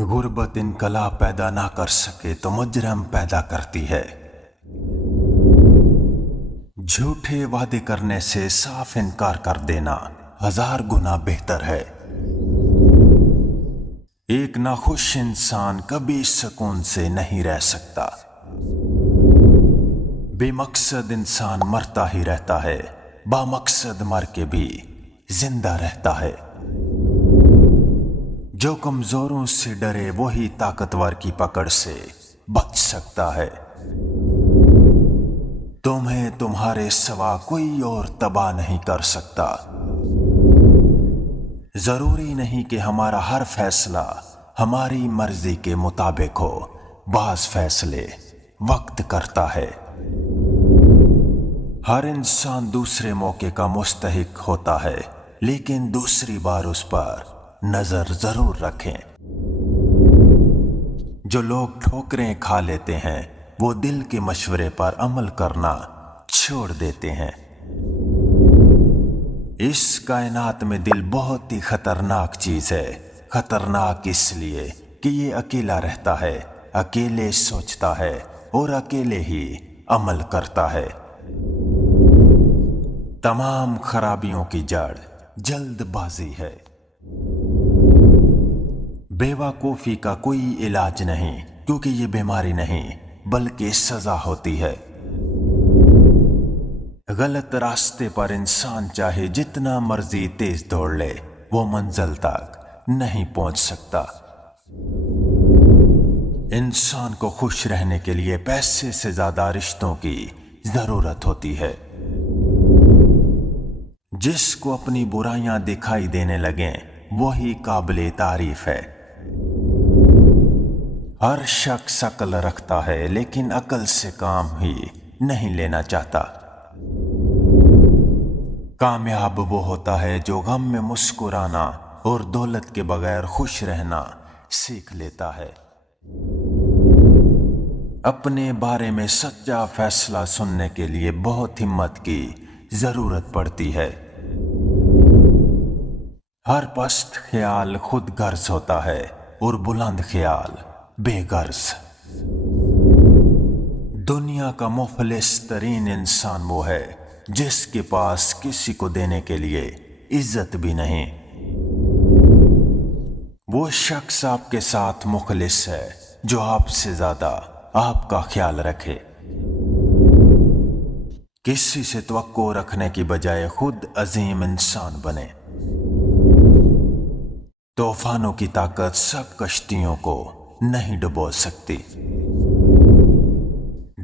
गुर्बत इनकलाब पैदा ना कर सके तो मुजरम पैदा करती है। झूठे वादे करने से साफ इनकार कर देना 1000 गुना बेहतर है। एक नाखुश इंसान कभी सुकून से नहीं रह सकता। बेमकसद इंसान मरता ही रहता है, बामकसद मर के भी जिंदा रहता है। जो कमजोरों से डरे वही ताकतवर की पकड़ से बच सकता है। तुम्हें तुम्हारे सिवा कोई और तबाह नहीं कर सकता। जरूरी नहीं कि हमारा हर फैसला हमारी मर्जी के मुताबिक हो। बाज फैसले वक्त करता है। हर इंसान दूसरे मौके का मुस्तहिक होता है, लेकिन दूसरी बार उस पर नजर जरूर रखें। जो लोग ठोकरें खा लेते हैं वो दिल के मशवरे पर अमल करना छोड़ देते हैं। इस कायनात में दिल बहुत ही खतरनाक चीज है। खतरनाक इसलिए कि ये अकेला रहता है, अकेले सोचता है और अकेले ही अमल करता है। तमाम खराबियों की जड़ जल्दबाजी है। बेवकूफी का कोई इलाज नहीं, क्योंकि ये बीमारी नहीं बल्कि सजा होती है। गलत रास्ते पर इंसान चाहे जितना मर्जी तेज दौड़ ले, वो मंजिल तक नहीं पहुंच सकता। इंसान को खुश रहने के लिए पैसे से ज्यादा रिश्तों की जरूरत होती है। जिसको अपनी बुराइयां दिखाई देने लगे वही काबिले तारीफ है। हर शख्स अक्ल रखता है, लेकिन अक्ल से काम ही नहीं लेना चाहता। कामयाब वो होता है जो गम में मुस्कुराना और दौलत के बगैर खुश रहना सीख लेता है। अपने बारे में सच्चा फैसला सुनने के लिए बहुत हिम्मत की जरूरत पड़ती है। हर पस्त ख्याल खुद गर्ज होता है और बुलंद ख्याल बेगर्ज। दुनिया का मुफलिस तरीन इंसान वो है जिसके पास किसी को देने के लिए इज्जत भी नहीं। वो शख्स आपके साथ मुखलिस है जो आपसे ज्यादा आपका ख्याल रखे। किसी से तवक्को रखने की बजाय खुद अजीम इंसान बने। तूफानों की ताकत सब कश्तियों को नहीं डुबो सकती।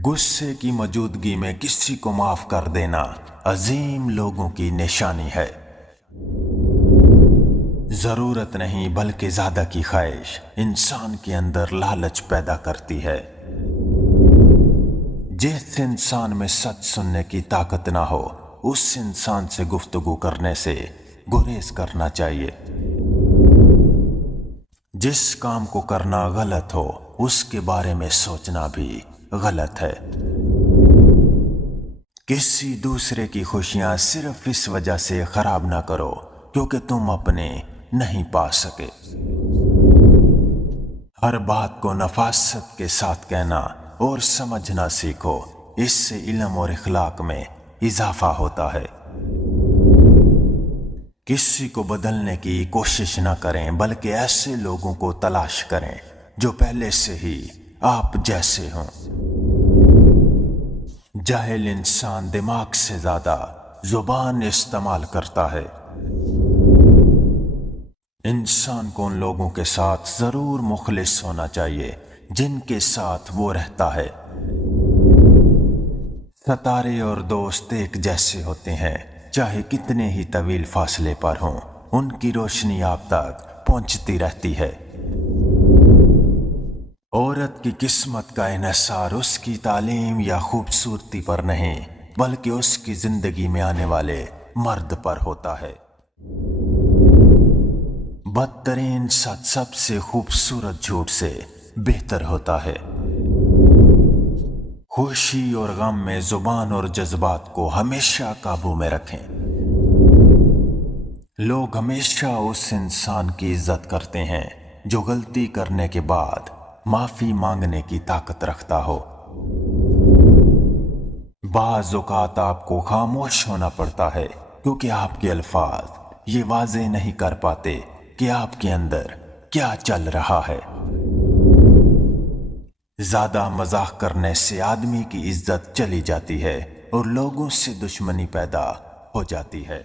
गुस्से की मौजूदगी में किसी को माफ कर देना अजीम लोगों की निशानी है। जरूरत नहीं बल्कि ज्यादा की ख्वाहिश इंसान के अंदर लालच पैदा करती है। जिस इंसान में सच सुनने की ताकत ना हो, उस इंसान से गुफ्तगू करने से गुरेज करना चाहिए। जिस काम को करना गलत हो उसके बारे में सोचना भी गलत है। किसी दूसरे की खुशियां सिर्फ इस वजह से खराब ना करो क्योंकि तुम अपने नहीं पा सके। हर बात को नफासत के साथ कहना और समझना सीखो, इससे इल्म और इखलाक में इजाफा होता है। किसी को बदलने की कोशिश न करें बल्कि ऐसे लोगों को तलाश करें जो पहले से ही आप जैसे हों। जाहिल इंसान दिमाग से ज्यादा जुबान इस्तेमाल करता है। इंसान को उन लोगों के साथ जरूर मुखलिस होना चाहिए जिनके साथ वो रहता है। सितारे और दोस्त एक जैसे होते हैं, चाहे कितने ही तवील फासले पर हों, उनकी रोशनी आप तक पहुंचती रहती है। औरत की किस्मत का इन्हिसार उसकी तालीम या खूबसूरती पर नहीं बल्कि उसकी जिंदगी में आने वाले मर्द पर होता है। बदतरीन सच सबसे खूबसूरत झूठ से बेहतर होता है। खुशी और गम में जुबान और जज्बात को हमेशा काबू में रखें। लोग हमेशा उस इंसान की इज्जत करते हैं जो गलती करने के बाद माफी मांगने की ताकत रखता हो। बाज़ औक़ात आपको खामोश होना पड़ता है क्योंकि आपके अल्फाज ये वाज़े नहीं कर पाते कि आपके अंदर क्या चल रहा है। ज्यादा मजाक करने से आदमी की इज्जत चली जाती है और लोगों से दुश्मनी पैदा हो जाती है।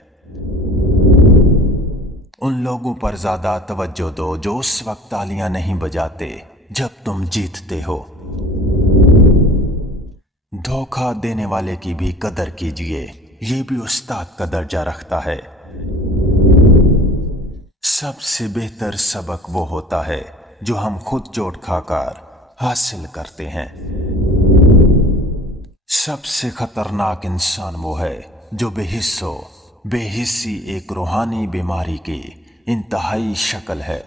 उन लोगों पर ज्यादा तवज्जो दो जो उस वक्त तालियां नहीं बजाते जब तुम जीतते हो। धोखा देने वाले की भी कदर कीजिए, ये भी उस्ताद का दर्जा रखता है। सबसे बेहतर सबक वो होता है जो हम खुद चोट खाकर हासिल करते हैं। सबसे खतरनाक इंसान वो है जो बेहिस्स हो। बेहिस्सी एक रूहानी बीमारी की इंतहाई शक्ल है।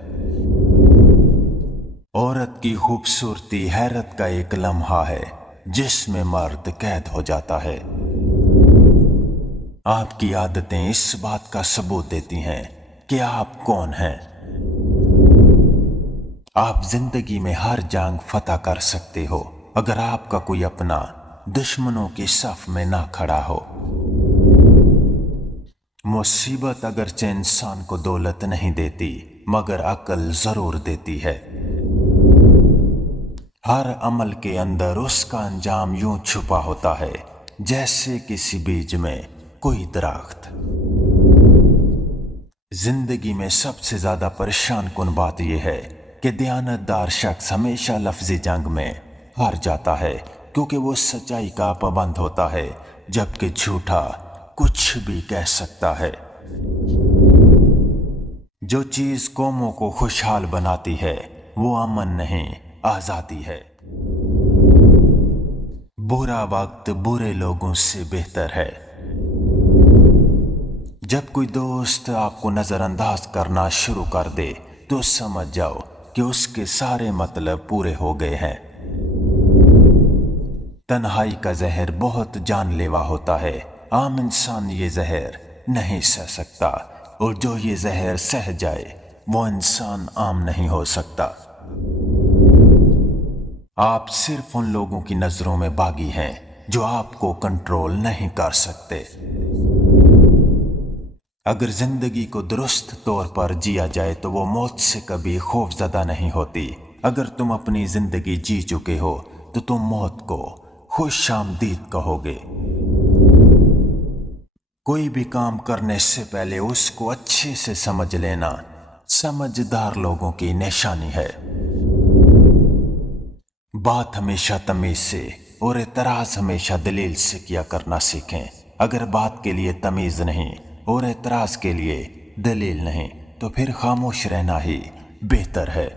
औरत की खूबसूरती हैरत का एक लम्हा है जिसमें मर्द कैद हो जाता है। आपकी आदतें इस बात का सबूत देती हैं कि आप कौन हैं। आप जिंदगी में हर जंग फतह कर सकते हो अगर आपका कोई अपना दुश्मनों की सफ में ना खड़ा हो। मुसीबत अगरचे इंसान को दौलत नहीं देती मगर अक्ल जरूर देती है। हर अमल के अंदर उसका अंजाम यूं छुपा होता है जैसे किसी बीज में कोई दरख्त। जिंदगी में सबसे ज्यादा परेशान कुन बात यह है कि दयानतदार शख्स हमेशा लफ्जी जंग में हार जाता है क्योंकि वो सच्चाई का पाबंद होता है जबकि झूठा कुछ भी कह सकता है। जो चीज कौमों को खुशहाल बनाती है वो अमन नहीं आजादी है। बुरा वक्त बुरे लोगों से बेहतर है। जब कोई दोस्त आपको नजरअंदाज करना शुरू कर दे तो समझ जाओ कि उसके सारे मतलब पूरे हो गए हैं। तन्हाई का जहर बहुत जानलेवा होता है। आम इंसान ये जहर नहीं सह सकता और जो ये जहर सह जाए वो इंसान आम नहीं हो सकता। आप सिर्फ उन लोगों की नजरों में बागी हैं जो आपको कंट्रोल नहीं कर सकते। अगर जिंदगी को दुरुस्त तौर पर जिया जाए तो वो मौत से कभी खौफजदा नहीं होती। अगर तुम अपनी जिंदगी जी चुके हो तो तुम मौत को खुश आमदीद कहोगे। कोई भी काम करने से पहले उसको अच्छे से समझ लेना समझदार लोगों की निशानी है। बात हमेशा तमीज से और एतराज हमेशा दलील से किया करना सीखें। अगर बात के लिए तमीज नहीं और एतराज के लिए दलील नहीं तो फिर खामोश रहना ही बेहतर है।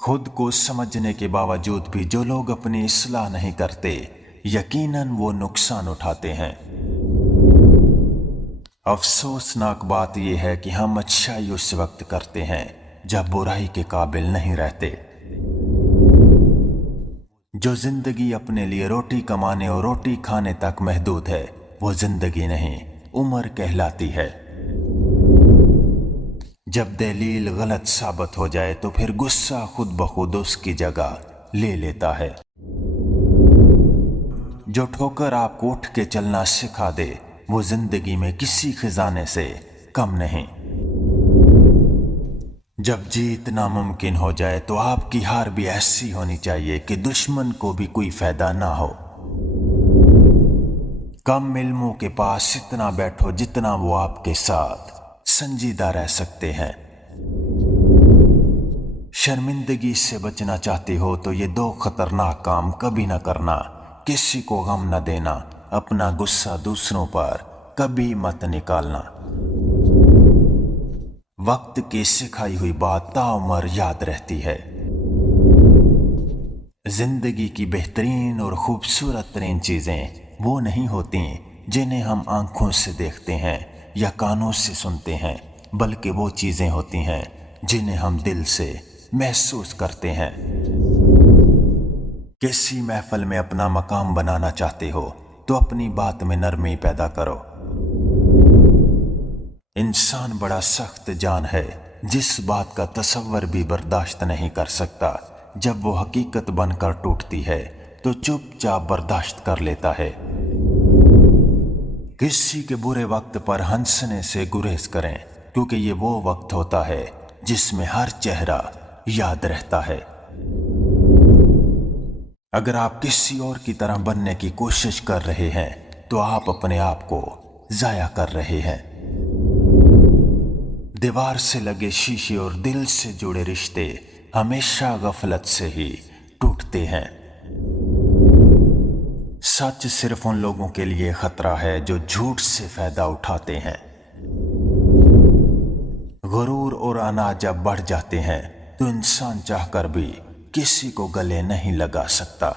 खुद को समझने के बावजूद भी जो लोग अपनी इस्लाह नहीं करते यकीनन वो नुकसान उठाते हैं। अफसोसनाक बात यह है कि हम अच्छाई उस वक्त करते हैं जब बुराई के काबिल नहीं रहते। जो जिंदगी अपने लिए रोटी कमाने और रोटी खाने तक महदूद है वो जिंदगी नहीं उम्र कहलाती है। जब दलील गलत साबित हो जाए तो फिर गुस्सा खुद ब खुद उसकी जगह ले लेता है। जो ठोकर आपको उठ के चलना सिखा दे वो जिंदगी में किसी खजाने से कम नहीं। जब जीत नामुमकिन हो जाए तो आपकी हार भी ऐसी होनी चाहिए कि दुश्मन को भी कोई फायदा ना हो। कम इल्मों के पास इतना बैठो जितना वो आपके साथ संजीदा रह सकते हैं। शर्मिंदगी से बचना चाहते हो तो ये दो खतरनाक काम कभी ना करना। किसी को गम न देना, अपना गुस्सा दूसरों पर कभी मत निकालना। वक्त की सिखाई हुई बात ताउम्र याद रहती है। जिंदगी की बेहतरीन और खूबसूरत तरीन चीजें वो नहीं होती जिन्हें हम आंखों से देखते हैं या कानों से सुनते हैं, बल्कि वो चीजें होती हैं जिन्हें हम दिल से महसूस करते हैं। किसी महफिल में अपना मकाम बनाना चाहते हो तो अपनी बात में नरमी पैदा करो। इंसान बड़ा सख्त जान है जिस बात का तसव्वुर भी बर्दाश्त नहीं कर सकता, जब वो हकीकत बनकर टूटती है तो चुपचाप बर्दाश्त कर लेता है। किसी के बुरे वक्त पर हंसने से गुरेज करें, क्योंकि ये वो वक्त होता है जिसमें हर चेहरा याद रहता है। अगर आप किसी और की तरह बनने की कोशिश कर रहे हैं तो आप अपने आप को जाया कर रहे हैं। दीवार से लगे शीशे और दिल से जुड़े रिश्ते हमेशा गफलत से ही टूटते हैं। सच सिर्फ उन लोगों के लिए खतरा है जो झूठ से फायदा उठाते हैं। गुरूर और अना जब बढ़ जाते हैं तो इंसान चाहकर भी किसी को गले नहीं लगा सकता।